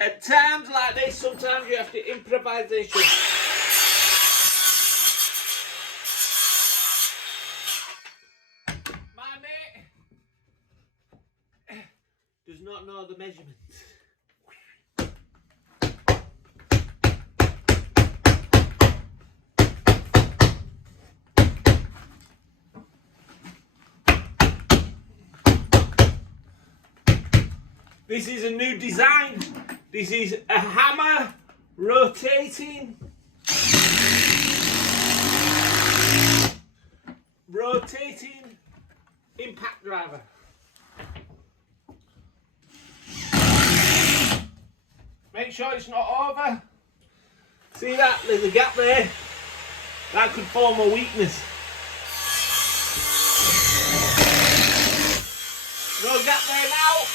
At times like this, sometimes you have to improvisation. My mate does not know the measurements. This is a new design. This is a hammer rotating impact driver. Make sure it's not over. See that? There's a gap there. That could form a weakness. No gap there now.